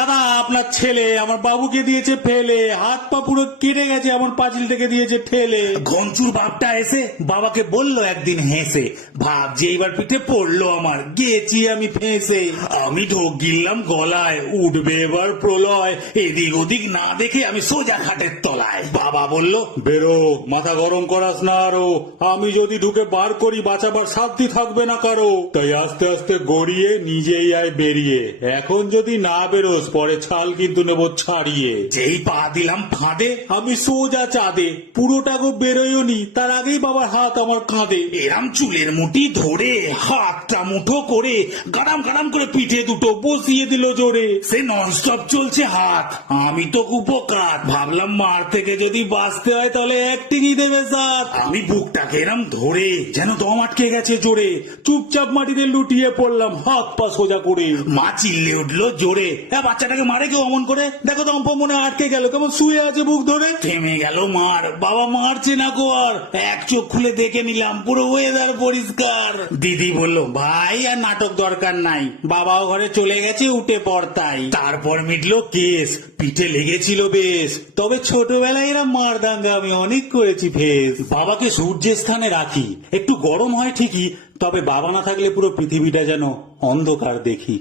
দাদা আপনার ছেলে আমার বাবুকে দিয়েছে ফেলে, হাত পা পুরো কেটে গেছে, আমার পাঁচিল থেকে দিয়েছে ঠেলে। ঘঞ্চুর বাপটা এসে বাবাকে বলল একদিন হেসে, ভাবছি এইবার পিঠে পড়লো আমার, গেছি আমি ফেঁসে। আমি ঢোক গিললাম গলায়, উঠবে এবার প্রলয়, এদিক ওদিক না দেখে আমি সোজা খাটের তলায়। বাবা বলল, বেরো, মাথা গরম করাস না আরো, আমি যদি ঢুকে বার করি বাঁচাবার সাধ্যি থাকবে না কারো। তাই আস্তে আস্তে গড়িয়ে নিজেই আয় বেরিয়ে, এখন যদি না বেরোস পরে ছাল কিন্তু নেবো ছাড়িয়ে। যেই পা দিলাম ফাঁদে, আমি সোজা চাঁদে, পুরোটা গো বেরোয়ও নি, তার আগেই বাবার হাত আমার কাঁধে। এরাম চুলের মুঠি ধরে হাতটা মুঠো করে গাড়াম গাড়াম করে পিঠে দুটো বসিয়ে দিল জোরে। সে ননস্টপ চলছে হাত। আমি তো কুপোকাত, ভাবলাম মার থেকে যদি বাঁচতে হয় তাহলে অ্যাক্টিংই দেবে সাথ। আমি বুকটাকে এরম ধরে যেন দম আটকে গেছে জোরে, চুপচাপ মাটিতে লুটিয়ে পড়লাম হাত পা সোজা করে। মা চিল্লে উঠলো জোরে, বাচ্চাটাকে মারে কেউ অমন করে, দেখো দম্প মনে আটকে গেল, কেমন শুয়ে আছে বুক ধরে। থেমে গেল মার, বাবা মারছে না গো আর। এক চোখ খুলে দেখে নিলাম পুরো ওয়েদার পরিষ্কার। দিদি বলল, ভাই আর নাটক দরকার নাই, বাবাও ঘরে চলে গেছে, উঠে পড়তাই। তারপর মিটলো কেস, পিঠে লেগেছিল বেশ। তবে ছোটবেলায় এরা মার দাঙ্গা আমি অনেক করেছি ফেস। বাবাকে সূর্যের স্থানে রাখি, একটু গরম হয় ঠিকই, তবে বাবা না থাকলে পুরো পৃথিবীটা যেন অন্ধকার দেখি।